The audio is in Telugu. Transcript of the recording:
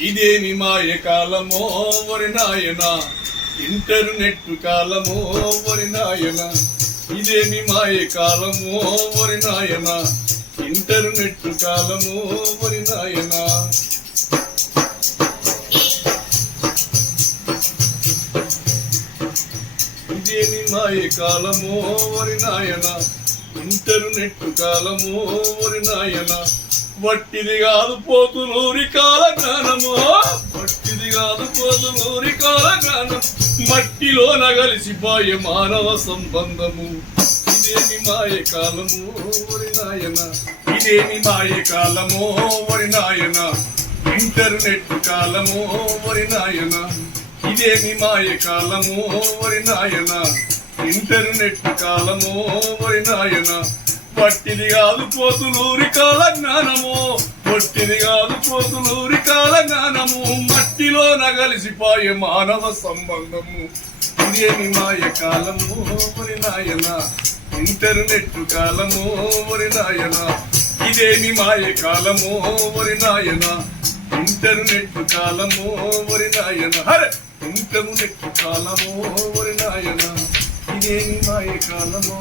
ఇదేమి మాయ కాలమో వరి నాయన? ఇంటర్నెట్ కాలమో వరి నాయన? ఇదేమి మాయ కాలమో వరి నాయన? ఇంటర్నెట్ కాలమో వరి నాయనా? ఇదేమి మాయ కాలమో వరి నాయన? ఇంటర్నెట్ కాలమో వరి నాయన? వట్టిది కాదు పోతులూరి కాల జ్ఞానమో. వట్టిది కాదు పోతులూరి కాల జ్ఞానం. మట్టిలో నగలిసిపోయే మానవ సంబంధము. ఇదేమి మాయ కాలమో వరి నాయన? ఇదేమి మాయ కాలమో వరి నాయన? ఇంటర్నెట్ కాలమో వరి నాయన? ఇదేమి మాయ కాలమో వరి నాయన? ఇంటర్నెట్ కాలమో వరి నాయన? పట్టిది కాదు పోతులూరి కాల జ్ఞానము పొట్టిది కాదు పోతులూరి కాల జ్ఞానము మట్టిలో నగలిసిపోయే మానవ సంబంధము. ఇదేమి మాయ కాలము వరి నాయన? ఇంటర్నెట్ కాలము వరి నాయన? ఇదేమి మాయ కాలము వరి నాయన? ఇంటర్నెట్ కాలమో ఒరి నాయన. హరే ఇంటర్నెట్ కాలమో ఒరి నాయన. ఇదేమి మాయ కాలమో